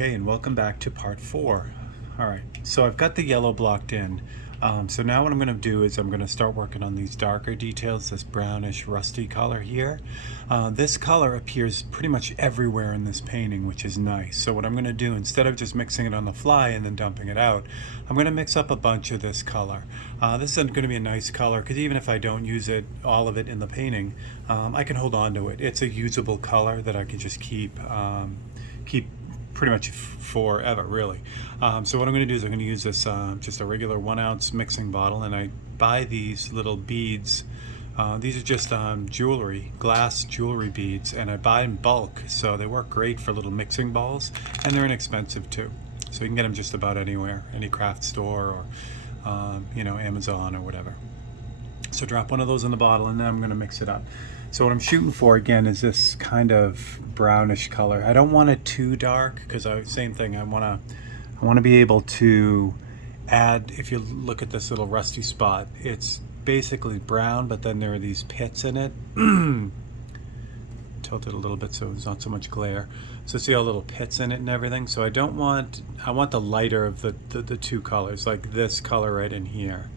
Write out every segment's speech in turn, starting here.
Okay, and welcome back to part 4. All right, so I've got the yellow blocked in. So now what I'm going to do is I'm going to start working on these darker details, this brownish rusty color here. This color appears pretty much everywhere in this painting, which is nice. So what I'm going to do, instead of just mixing it on the fly and then dumping it out, I'm going to mix up a bunch of this color. This is going to be a nice color because even if I don't use it, all of it in the painting, I can hold on to it. It's a usable color that I can just keep pretty much forever, really. So what I'm going to do is I'm going to use this just a regular 1 ounce mixing bottle, and I buy these little beads. These are just jewelry, glass jewelry beads, and I buy in bulk, so they work great for little mixing balls, and they're inexpensive too. So you can get them just about anywhere, any craft store or Amazon or whatever. So drop one of those in the bottle, and then I'm going to mix it up. So what I'm shooting for again is this kind of brownish color. I don't want it too dark because same thing. I want to be able to add. If you look at this little rusty spot, it's basically brown, but then there are these pits in it. Tilt it a little bit so there's not so much glare. So see all little pits in it and everything. So I want the lighter of the two colors, like this color right in here.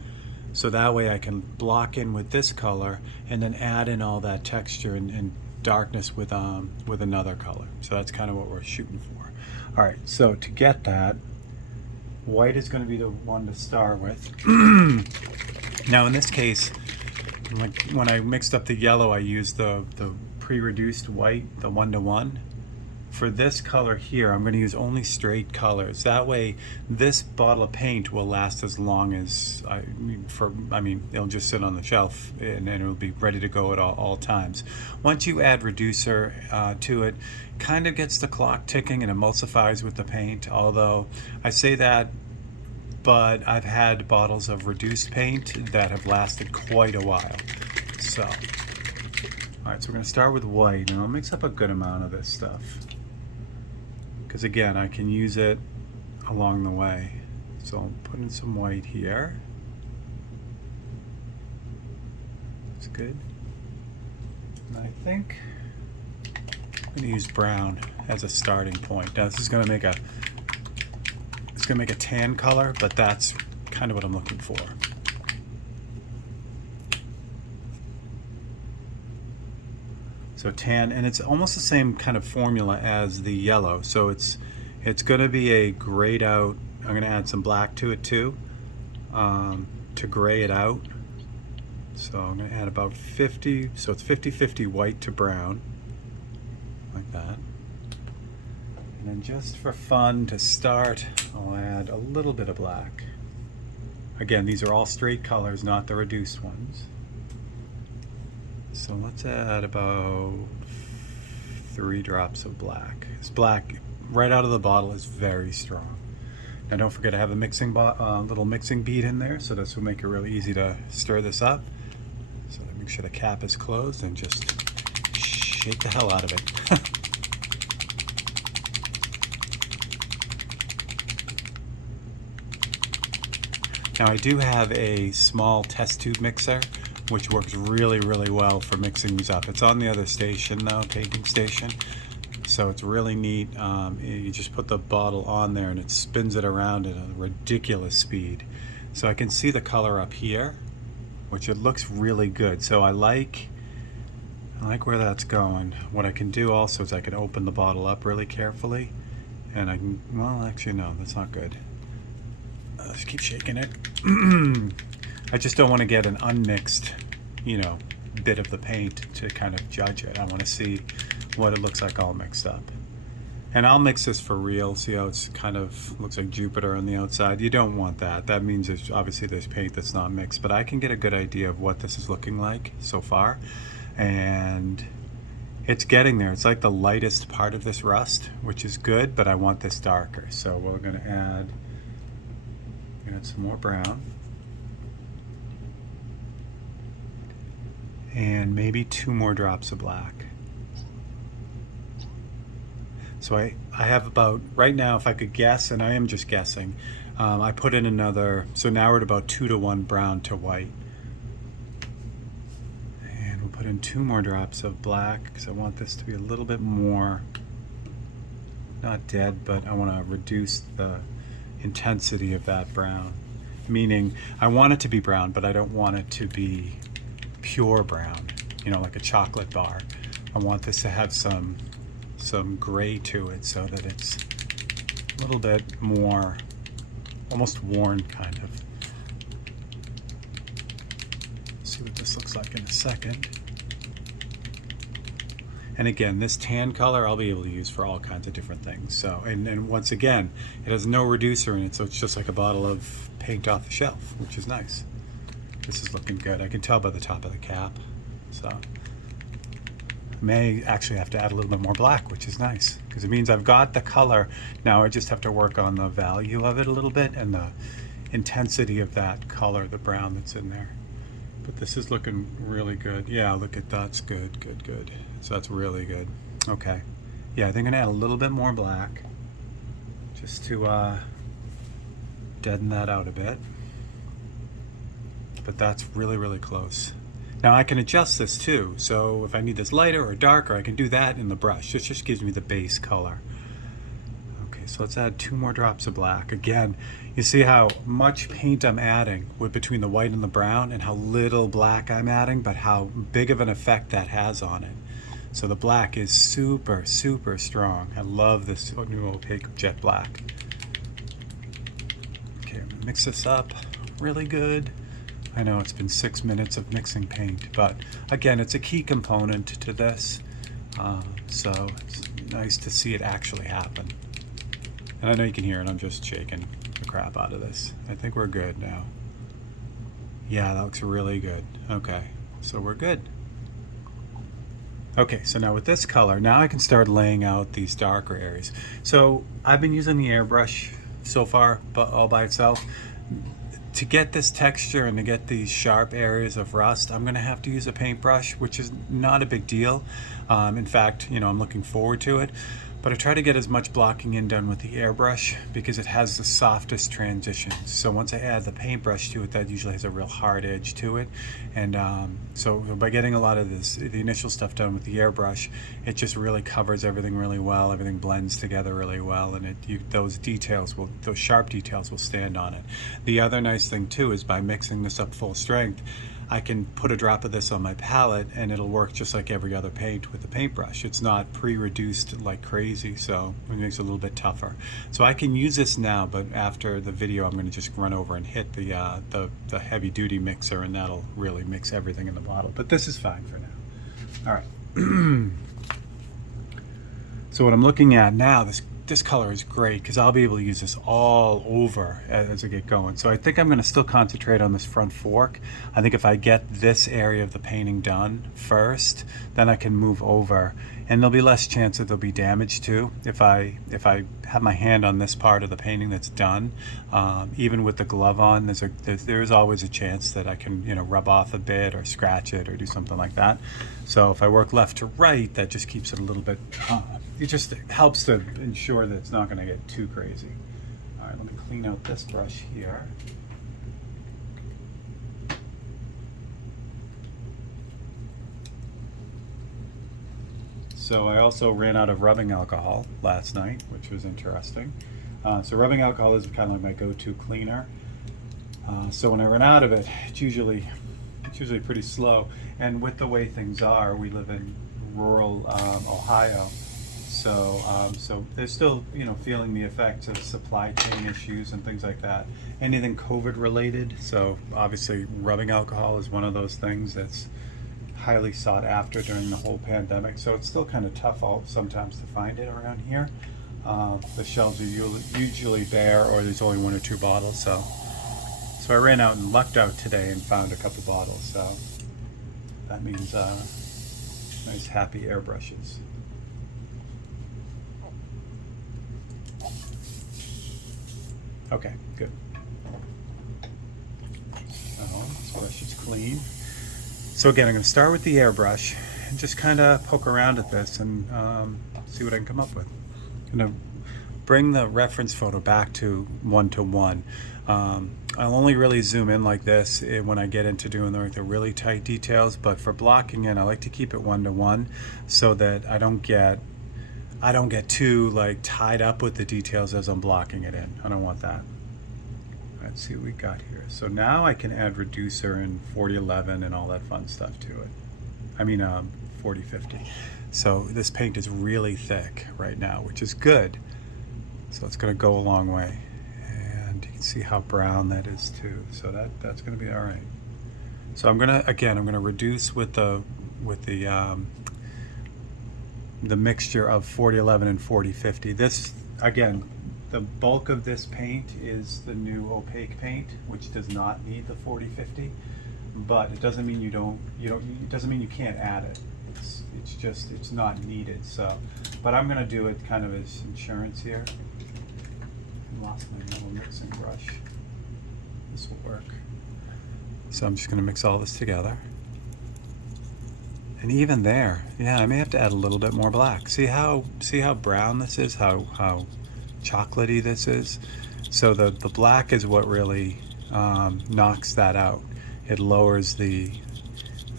So that way I can block in with this color and then add in all that texture and darkness with another color. So that's kind of what we're shooting for. All right, so to get that, white is going to be the one to start with. Now in this case, when I mixed up the yellow, I used the pre-reduced white, the 1:1. For this color here, I'm going to use only straight colors. That way, this bottle of paint will last as long as it'll just sit on the shelf and it'll be ready to go at all times. Once you add reducer to it, kind of gets the clock ticking and emulsifies with the paint. Although I say that, but I've had bottles of reduced paint that have lasted quite a while. So, all right, so we're going to start with white, and I'll mix up a good amount of this stuff, because again, I can use it along the way. So I'll put in some white here. That's good. And I think I'm going to use brown as a starting point. Now this is going to make a tan color, but that's kind of what I'm looking for. So tan, and it's almost the same kind of formula as the yellow. So it's going to be a grayed out. I'm going to add some black to it too, to gray it out. So I'm going to add about 50. So it's 50-50 white to brown, like that. And then just for fun to start, I'll add a little bit of black. Again, these are all straight colors, not the reduced ones. So let's add about 3 drops of black. This black, right out of the bottle, is very strong. Now don't forget I have a little mixing bead in there, so this will make it really easy to stir this up. So make sure the cap is closed and just shake the hell out of it. Now I do have a small test tube mixer, which works really, really well for mixing these up. It's on the other station though, painting station. So it's really neat. You just put the bottle on there and it spins it around at a ridiculous speed. So I can see the color up here, which it looks really good. So I like where that's going. What I can do also is I can open the bottle up really carefully, and I can, well, actually no, that's not good. Just keep shaking it. I just don't want to get an unmixed, bit of the paint to kind of judge it. I want to see what it looks like all mixed up. And I'll mix this for real. See how it's kind of looks like Jupiter on the outside? You don't want that. That means there's paint that's not mixed. But I can get a good idea of what this is looking like so far. And it's getting there. It's like the lightest part of this rust, which is good, but I want this darker. So we're going to add some more brown. And maybe 2 more drops of black. So I have about, right now, if I could guess, and I am just guessing, I put in another, so now we're at about 2-to-1 brown to white. And we'll put in 2 more drops of black because I want this to be a little bit more not dead, but I want to reduce the intensity of that brown. Meaning, I want it to be brown, but I don't want it to be pure brown, you know, like a chocolate bar. I want this to have some gray to it so that it's a little bit more, almost worn kind of. See what this looks like in a second. And again, this tan color I'll be able to use for all kinds of different things. So, and once again, it has no reducer in it, so it's just like a bottle of paint off the shelf, which is nice. This is looking good. I can tell by the top of the cap. So, I may actually have to add a little bit more black, which is nice, because it means I've got the color. Now I just have to work on the value of it a little bit and the intensity of that color, the brown that's in there. But this is looking really good. Yeah, look at that's good, good, good. So that's really good. Okay. Yeah, I think I'm gonna add a little bit more black just to deaden that out a bit. But that's really, really close. Now I can adjust this too. So if I need this lighter or darker, I can do that in the brush. This just gives me the base color. Okay, so let's add 2 more drops of black. Again, you see how much paint I'm adding with between the white and the brown, and how little black I'm adding, but how big of an effect that has on it. So the black is super, super strong. I love this new opaque jet black. Okay, I'm gonna mix this up really good. I know it's been 6 minutes of mixing paint, but again, it's a key component to this. So it's nice to see it actually happen. And I know you can hear it, I'm just shaking the crap out of this. I think we're good now. Yeah, that looks really good. Okay, so we're good. Okay, so now with this color, now I can start laying out these darker areas. So I've been using the airbrush so far, but all by itself. To get this texture and to get these sharp areas of rust, I'm gonna have to use a paintbrush, which is not a big deal. In fact, you know, I'm looking forward to it. But I try to get as much blocking in done with the airbrush because it has the softest transitions. So once I add the paintbrush to it, that usually has a real hard edge to it. And so by getting a lot of the initial stuff done with the airbrush, it just really covers everything really well. Everything blends together really well, and those sharp details will stand on it. The other nice thing too is by mixing this up full strength, I can put a drop of this on my palette and it'll work just like every other paint with the paintbrush. It's not pre-reduced like crazy, so it makes it a little bit tougher. So I can use this now, but after the video I'm going to just run over and hit the heavy duty mixer, and that'll really mix everything in the bottle. But this is fine for now. All right. So what I'm looking at now, this color is great because I'll be able to use this all over as I get going. So I think I'm going to still concentrate on this front fork. I think if I get this area of the painting done first, then I can move over, and there'll be less chance that there'll be damage too. If I have my hand on this part of the painting that's done, even with the glove on, there's always a chance that I can, you know, rub off a bit or scratch it or do something like that. So if I work left to right, that just keeps it a little bit it just helps to ensure that it's not going to get too crazy. All right, let me clean out this brush here. So I also ran out of rubbing alcohol last night, which was interesting. So rubbing alcohol is kind of like my go-to cleaner. So when I run out of it, it's usually pretty slow. And with the way things are, we live in rural Ohio. So they're still, you know, feeling the effects of supply chain issues and things like that. Anything COVID related. So obviously rubbing alcohol is one of those things that's highly sought after during the whole pandemic. So it's still kind of tough sometimes to find it around here. The shelves are usually bare, or there's only 1 or 2 bottles. So I ran out and lucked out today and found a couple bottles. So that means nice happy airbrushes. Okay, good. This brush is clean. So again, I'm going to start with the airbrush and just kind of poke around at this and see what I can come up with. I'm going to bring the reference photo back to 1:1. I'll only really zoom in like this when I get into doing the really tight details, but for blocking in, I like to keep it 1:1 so that I don't get I don't get too like tied up with the details as I'm blocking it in. I don't want that. Let's see what we got here. So now I can add reducer and 4011 and all that fun stuff to it. I mean 4050. So this paint is really thick right now, which is good. So it's going to go a long way. And you can see how brown that is too. So that's going to be all right. So I'm going to reduce with the mixture of 4011 and 4050. This, again, the bulk of this paint is the new opaque paint, which does not need the 4050, but it doesn't mean it doesn't mean you can't add it. It's just, it's not needed. So, but I'm gonna do it kind of as insurance here. I lost my little mixing brush. This will work. So I'm just gonna mix all this together. And even there, yeah, I may have to add a little bit more black. See how brown this is, how chocolatey this is. So the black is what really knocks that out. It lowers the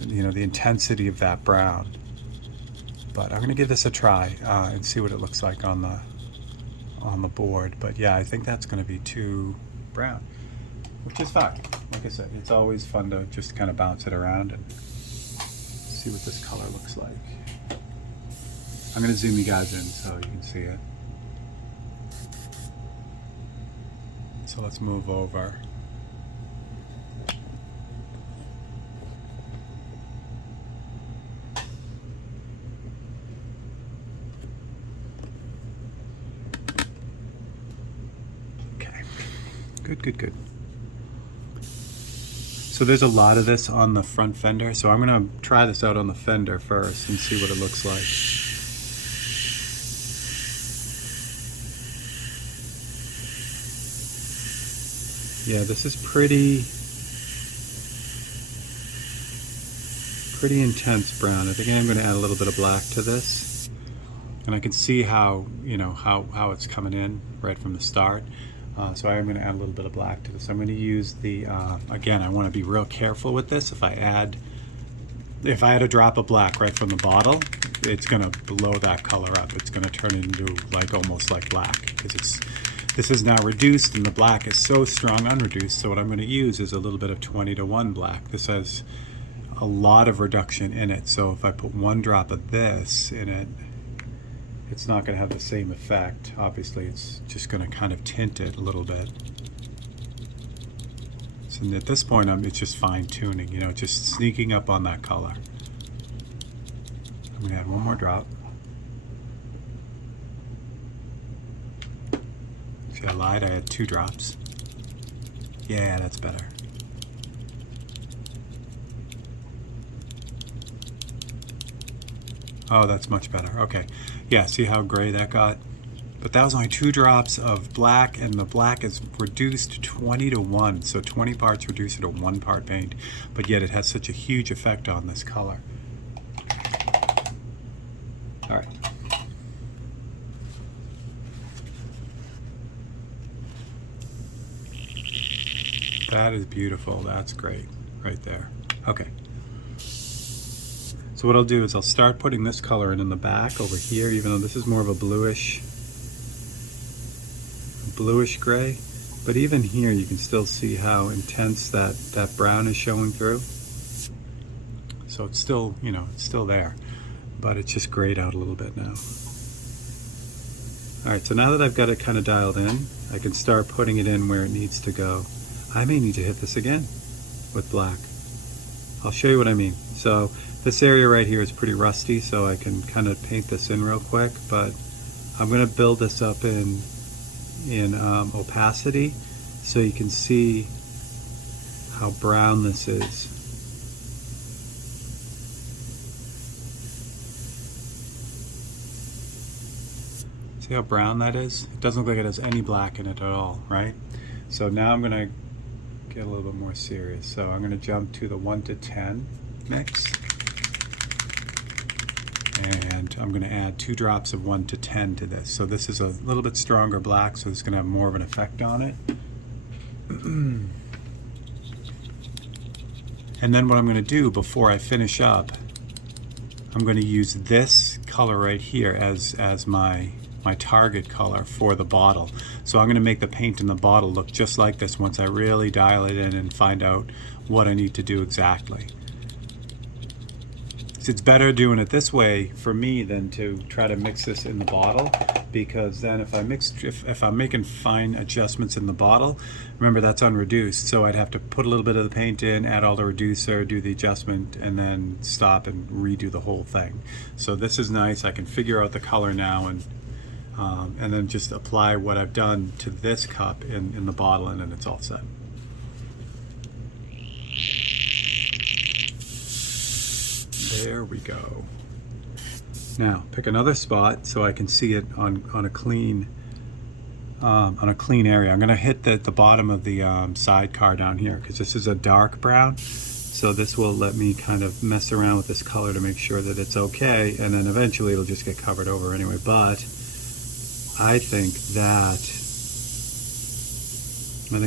the intensity of that brown. But I'm gonna give this a try and see what it looks like on the board. But yeah, I think that's gonna be too brown, which is fine. Like I said, it's always fun to just kind of bounce it around and see what this color looks like. I'm gonna zoom you guys in so you can see it. So let's move over. Okay, good. So there's a lot of this on the front fender, so I'm gonna try this out on the fender first and see what it looks like. Yeah, this is pretty intense brown. I think I'm going to add a little bit of black to this, and I can see how how it's coming in right from the start. So I am going to add a little bit of black to this. I'm going to use the again, I want to be real careful with this. If I add a drop of black right from the bottle, it's going to blow that color up. It's going to turn into like almost like black, because this is now reduced and the black is so strong unreduced. So what I'm going to use is a little bit of 20-to-1 black. This has a lot of reduction in it. So if I put one drop of this in it, it's not going to have the same effect. Obviously, it's just going to kind of tint it a little bit. So at this point, it's just fine tuning, just sneaking up on that color. I'm going to add one more drop. See, I lied, I had 2 drops. Yeah, that's better. Oh, that's much better. Okay. Yeah, see how gray that got? But that was only 2 drops of black, and the black is reduced 20-to-1. So 20 parts reduced to 1 part paint, but yet it has such a huge effect on this color. All right. That is beautiful. That's great right there. Okay. So what I'll do is I'll start putting this color in the back over here, even though this is more of a bluish gray. But even here you can still see how intense that brown is showing through. So it's still, it's still there, but it's just grayed out a little bit now. All right, so now that I've got it kind of dialed in, I can start putting it in where it needs to go. I may need to hit this again with black. I'll show you what I mean. So this area right here is pretty rusty, so I can kind of paint this in real quick, but I'm going to build this up in opacity so you can see how brown this is. See how brown that is? It doesn't look like it has any black in it at all, right? So now I'm going to get a little bit more serious. So I'm going to jump to the 1-to-10 mix, and I'm going to add 2 drops of 1-to-10 to this. So this is a little bit stronger black, so it's going to have more of an effect on it. And then what I'm going to do before I finish up, I'm going to use this color right here as my target color for the bottle. So I'm going to make the paint in the bottle look just like this once I really dial it in and find out what I need to do exactly. It's better doing it this way for me than to try to mix this in the bottle, because then if I'm making fine adjustments in the bottle, remember that's unreduced, so I'd have to put a little bit of the paint in, add all the reducer, do the adjustment, and then stop and redo the whole thing. So this is nice. I can figure out the color now and then just apply what I've done to this cup in the bottle, and then it's all set. There we go. Now pick another spot so I can see it on a clean area. I'm going to hit the bottom of the sidecar down here because this is a dark brown. So this will let me kind of mess around with this color to make sure that it's okay, and then eventually it'll just get covered over anyway. But I think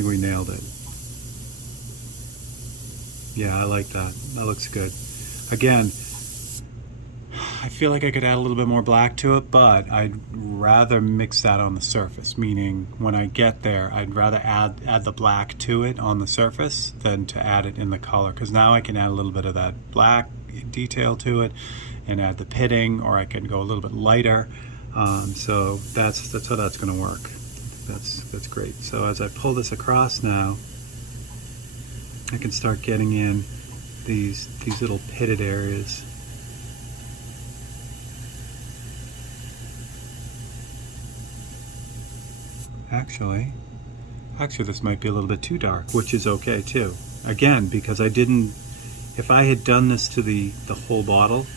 we nailed it. Yeah, I like that. That looks good. Again, I feel like I could add a little bit more black to it, but I'd rather mix that on the surface, meaning when I get there, I'd rather add the black to it on the surface than to add it in the color, because now I can add a little bit of that black detail to it and add the pitting, or I can go a little bit lighter. So that's how that's going to work. That's great. So as I pull this across now, I can start getting in these little pitted areas. Actually this might be a little bit too dark, which is okay too. Again, because if I had done this to the whole bottle,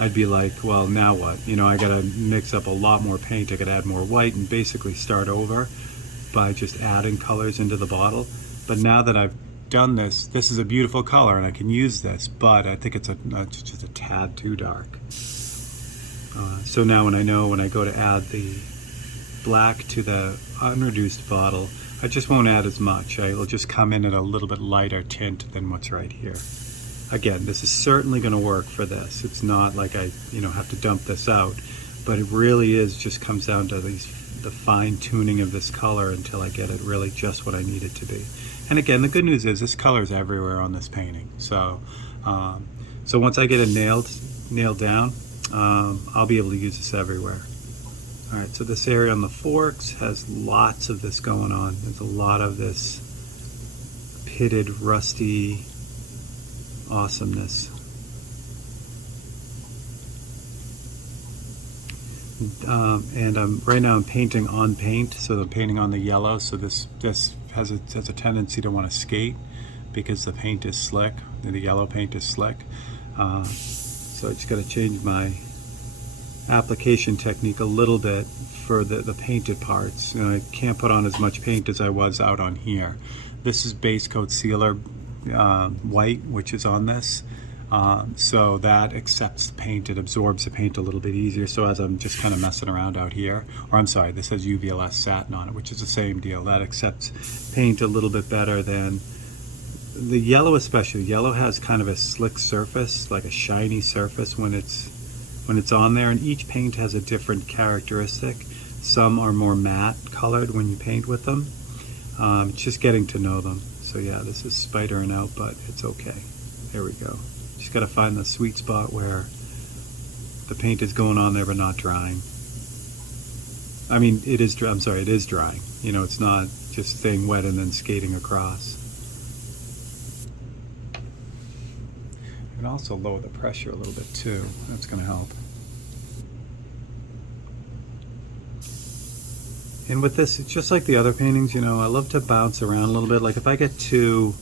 I'd be like, well, now what? You know, I gotta mix up a lot more paint. I could add more white and basically start over by just adding colors into the bottle. But now that I've done this is a beautiful color and I can use this, but I think it's just a tad too dark. So now when I go to add the black to the unreduced bottle, I just won't add as much. It'll just come in at a little bit lighter tint than what's right here. Again, this is certainly going to work for this. It's not like I have to dump this out, but it really just comes down to the fine tuning of this color until I get it really just what I need it to be. And again, the good news is this color is everywhere on this painting. So once I get it nailed down, I'll be able to use this everywhere. All right, so this area on the forks has lots of this going on. There's a lot of this pitted, rusty awesomeness. And right now I'm painting on paint, so I'm painting on the yellow. So this has a tendency to want to skate because the paint is slick. The yellow paint is slick. So I just got to change my application technique a little bit for the painted parts. And I can't put on as much paint as I was out on here. This is base coat sealer white, which is on this. So that accepts the paint, it absorbs the paint a little bit easier. So as I'm just kind of messing around out here, or I'm sorry, this has UVLS satin on it, which is the same deal. That accepts paint a little bit better than the yellow, especially. Yellow has kind of a slick surface, like a shiny surface when it's on there, and each paint has a different characteristic. Some are more matte colored when you paint with them. It's just getting to know them. So yeah, this is spidering out, but it's okay. There we go. Just got to find the sweet spot where the paint is going on there but not drying. I mean, it is drying. You know, it's not just staying wet and then skating across. I can also lower the pressure a little bit too. That's going to help. And with this, it's just like the other paintings, you know, I love to bounce around a little bit. Like if I get too,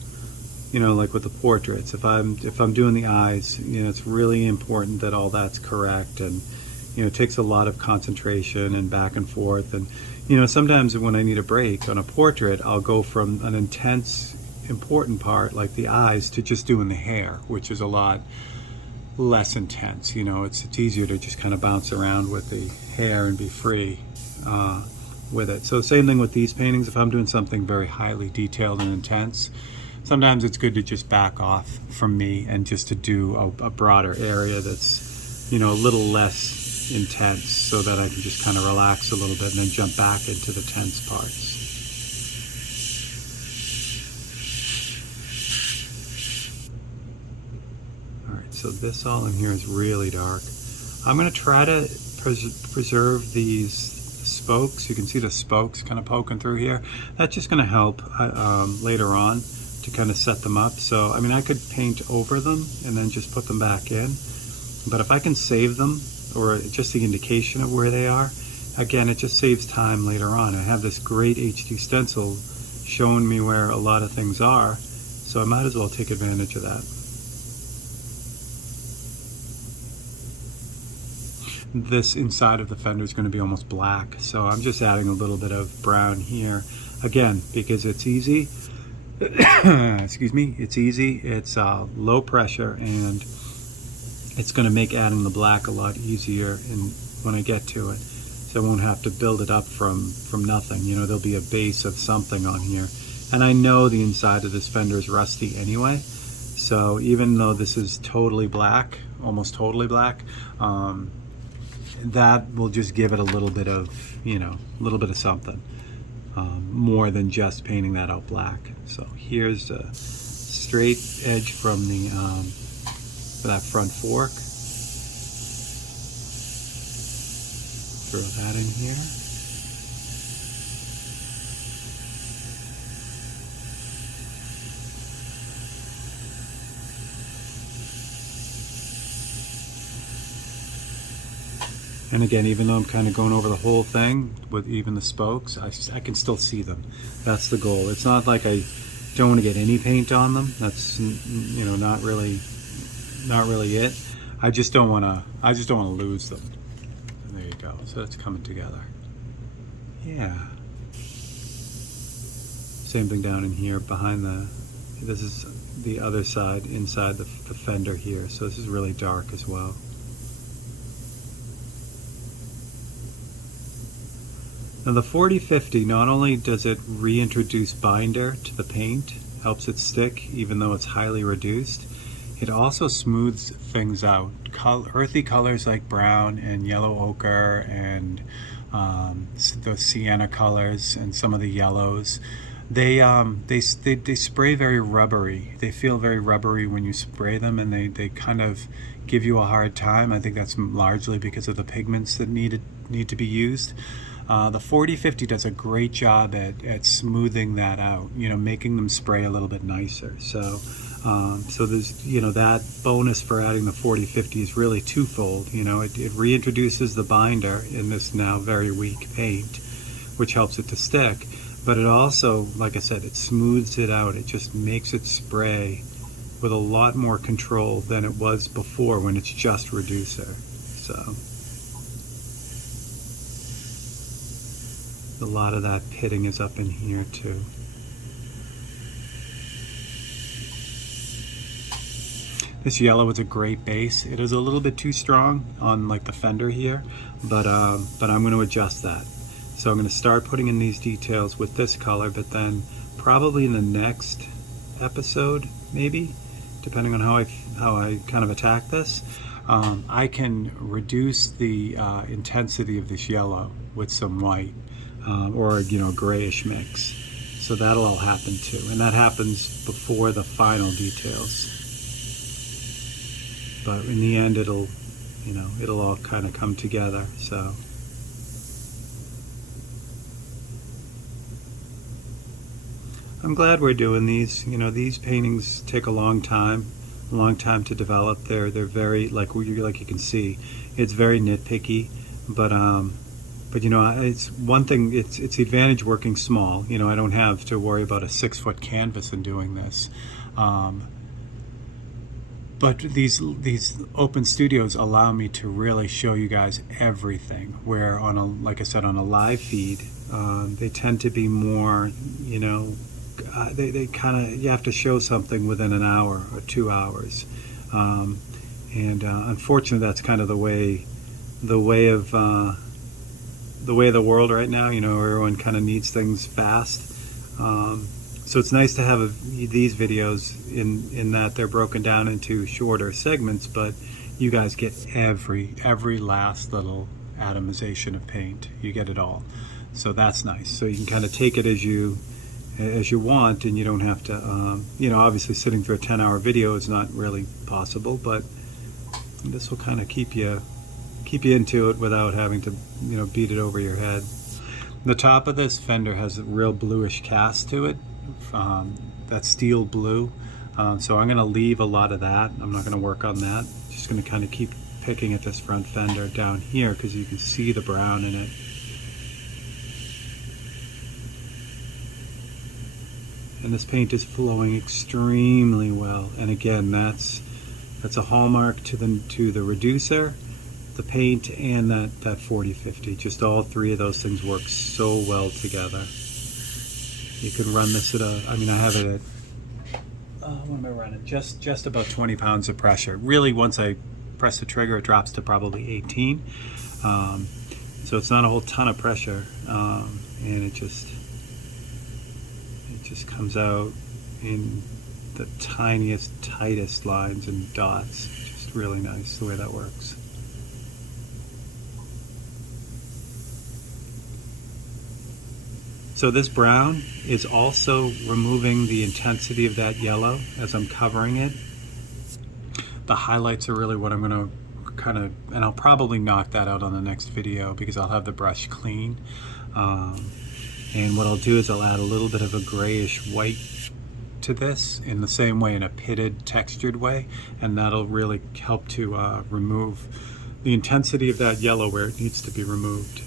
you know, like with the portraits, if I'm doing the eyes, you know, it's really important that all that's correct, and you know, it takes a lot of concentration and back and forth. And you know, sometimes when I need a break on a portrait, I'll go from an intense, important part like the eyes to just doing the hair, which is a lot less intense. You know, it's easier to just kind of bounce around with the hair and be free with it. So same thing with these paintings. If I'm doing something very highly detailed and intense, sometimes it's good to just back off from me and just to do a broader area that's, you know, a little less intense, so that I can just kind of relax a little bit and then jump back into the tense parts. All right, so this all in here is really dark. I'm going to try to preserve these spokes. You can see the spokes kind of poking through here. That's just going to help later on to kind of set them up. So, I mean, I could paint over them and then just put them back in. But if I can save them, or just the indication of where they are, again, it just saves time later on. I have this great HD stencil showing me where a lot of things are, so I might as well take advantage of that. This inside of the fender is going to be almost black, so I'm just adding a little bit of brown here, again, because it's easy. Excuse me, it's easy, it's low pressure, and it's going to make adding the black a lot easier when I get to it. So I won't have to build it up from nothing. You know, there'll be a base of something on here. And I know the inside of this fender is rusty anyway, so even though this is totally black, almost totally black, that will just give it a little bit of, you know, a little bit of something, more than just painting that out black. So here's a straight edge from the that front fork. Throw that in here. And again, even though I'm kind of going over the whole thing with even the spokes, I can still see them. That's the goal. It's not like I don't want to get any paint on them. That's, you know, not really it. I just don't want to lose them. And there you go. So it's coming together. Yeah. Same thing down in here behind this is the other side inside the fender here. So this is really dark as well. Now the 40-50, not only does it reintroduce binder to the paint, helps it stick even though it's highly reduced, it also smooths things out. Earthy colors like brown and yellow ochre and the sienna colors and some of the yellows, they spray very rubbery. They feel very rubbery when you spray them, and they kind of give you a hard time. I think that's largely because of the pigments that need to be used. The 40-50 does a great job at smoothing that out, you know, making them spray a little bit nicer. So there's, you know, that bonus for adding the 40-50 is really twofold. You know, it reintroduces the binder in this now very weak paint, which helps it to stick. But it also, like I said, it smooths it out. It just makes it spray with a lot more control than it was before when it's just reducer. So a lot of that pitting is up in here too. This yellow is a great base. It is a little bit too strong on like the fender here, but I'm going to adjust that. So I'm going to start putting in these details with this color, but then probably in the next episode, maybe, depending on how I kind of attack this, I can reduce the intensity of this yellow with some white. Or, you know, grayish mix. So that'll all happen too. And that happens before the final details. But in the end, it'll all kind of come together. So I'm glad we're doing these. You know, these paintings take a long time to develop. They're very, like you can see, it's very nitpicky, but you know, it's one thing, it's the advantage working small. You know, I don't have to worry about a 6-foot canvas in doing this. But these open studios allow me to really show you guys everything, where like I said, on a live feed, they tend to be more, you know, they kind of, you have to show something within an hour or 2 hours. Unfortunately, that's kind of the way of the world right now. You know, everyone kind of needs things fast. So it's nice to have these videos in that they're broken down into shorter segments, but you guys get every last little atomization of paint. You get it all. So that's nice. So you can kind of take it as you want, and you don't have to, you know, obviously sitting through a 10-hour video is not really possible, but this will kind of keep you into it without having to, you know, beat it over your head. The top of this fender has a real bluish cast to it, that steel blue. So I'm going to leave a lot of that. I'm not going to work on that. Just going to kind of keep picking at this front fender down here because you can see the brown in it. And this paint is flowing extremely well. And again, that's a hallmark to the reducer, the paint, and that 4050. Just all three of those things work so well together. You can run this at I have it at, what am I running? Just about 20 pounds of pressure. Really, once I press the trigger, it drops to probably 18. So it's not a whole ton of pressure, and it just comes out in the tiniest, tightest lines and dots. Just really nice the way that works. So this brown is also removing the intensity of that yellow as I'm covering it. The highlights are really what I'm going to kind of, and I'll probably knock that out on the next video because I'll have the brush clean. And what I'll do is I'll add a little bit of a grayish white to this in the same way, in a pitted, textured way, and that'll really help to remove the intensity of that yellow where it needs to be removed.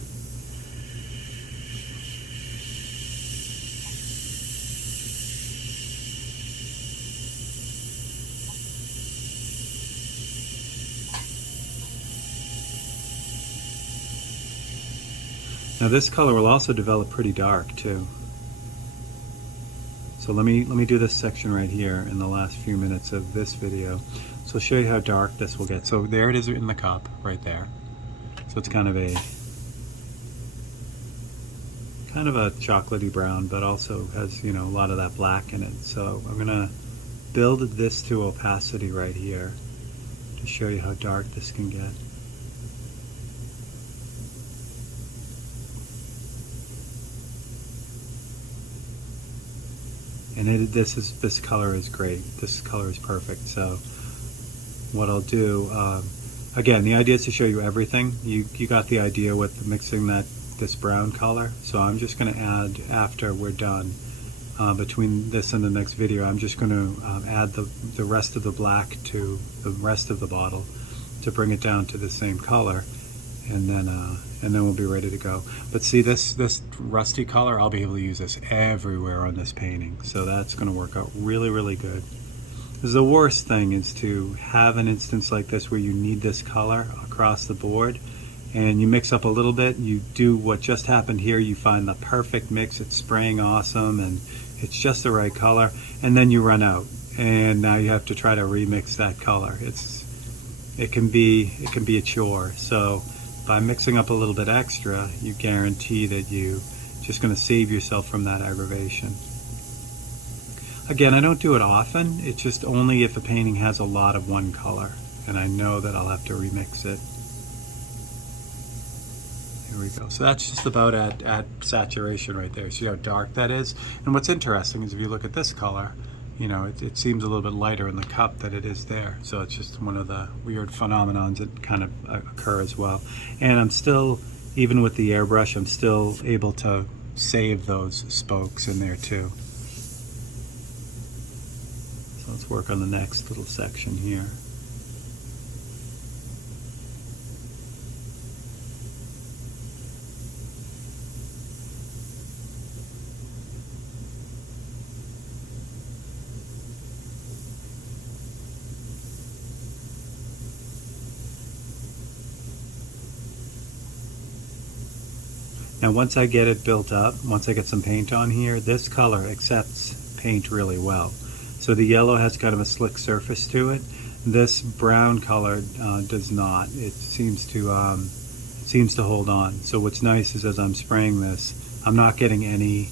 Now this color will also develop pretty dark too. So let me do this section right here in the last few minutes of this video. So I'll show you how dark this will get. So there it is in the cup right there. So it's kind of a chocolatey brown, but also has, you know, a lot of that black in it. So I'm gonna build this to opacity right here to show you how dark this can get. And this color is great. This color is perfect. So what I'll do, again, the idea is to show you everything. You got the idea with mixing this brown color. So I'm just going to add, after we're done, between this and the next video, I'm just going to add the rest of the black to the rest of the bottle to bring it down to the same color. And then we'll be ready to go. But see, this rusty color, I'll be able to use this everywhere on this painting. So that's going to work out really, really good. Because the worst thing is to have an instance like this where you need this color across the board, and you mix up a little bit, you do what just happened here, you find the perfect mix, it's spraying awesome, and it's just the right color, and then you run out, and now you have to try to remix that color. It can be a chore. So by mixing up a little bit extra, you guarantee that you're just going to save yourself from that aggravation. Again, I don't do it often. It's just only if a painting has a lot of one color, and I know that I'll have to remix it. Here we go. So that's just about at saturation right there. See how dark that is? And what's interesting is if you look at this color, you know, it seems a little bit lighter in the cup than it is there. So it's just one of the weird phenomenons that kind of occur as well. And I'm still, even with the airbrush, I'm still able to save those spokes in there too. So let's work on the next little section here. Now once I get it built up, once I get some paint on here, this color accepts paint really well. So the yellow has kind of a slick surface to it. This brown color does not. It seems to hold on. So what's nice is as I'm spraying this, I'm not getting any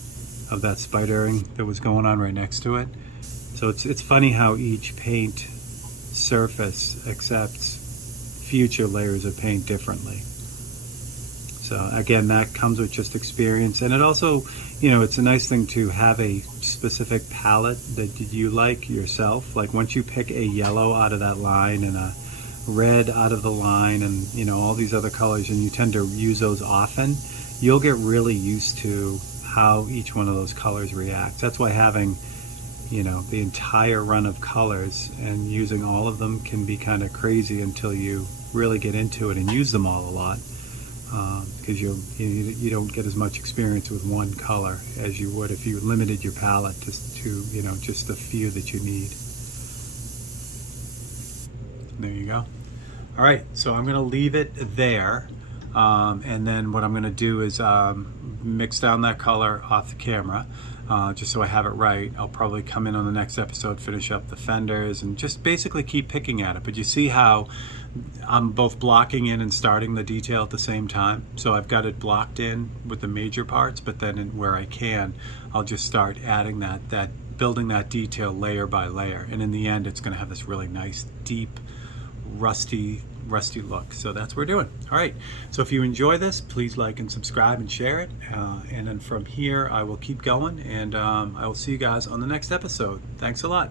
of that spidering that was going on right next to it. So it's funny how each paint surface accepts future layers of paint differently. So again, that comes with just experience, and it also, it's a nice thing to have a specific palette that you like yourself. Like once you pick a yellow out of that line and a red out of the line, and all these other colors, and you tend to use those often, you'll get really used to how each one of those colors reacts. That's why having the entire run of colors and using all of them can be kind of crazy until you really get into it and use them all a lot. Because you don't get as much experience with one color as you would if you limited your palette to just the few that you need. There you go. All right, so I'm going to leave it there, and then what I'm going to do is mix down that color off the camera, just so I have it right. I'll probably come in on the next episode, finish up the fenders, and just basically keep picking at it. But you see how I'm both blocking in and starting the detail at the same time. So I've got it blocked in with the major parts, but then where I can, I'll just start adding that building that detail layer by layer. And in the end, it's going to have this really nice, deep, rusty look. So that's what we're doing. All right, so if you enjoy this, please like and subscribe and share it, and then from here I will keep going, and I will see you guys on the next episode. Thanks a lot.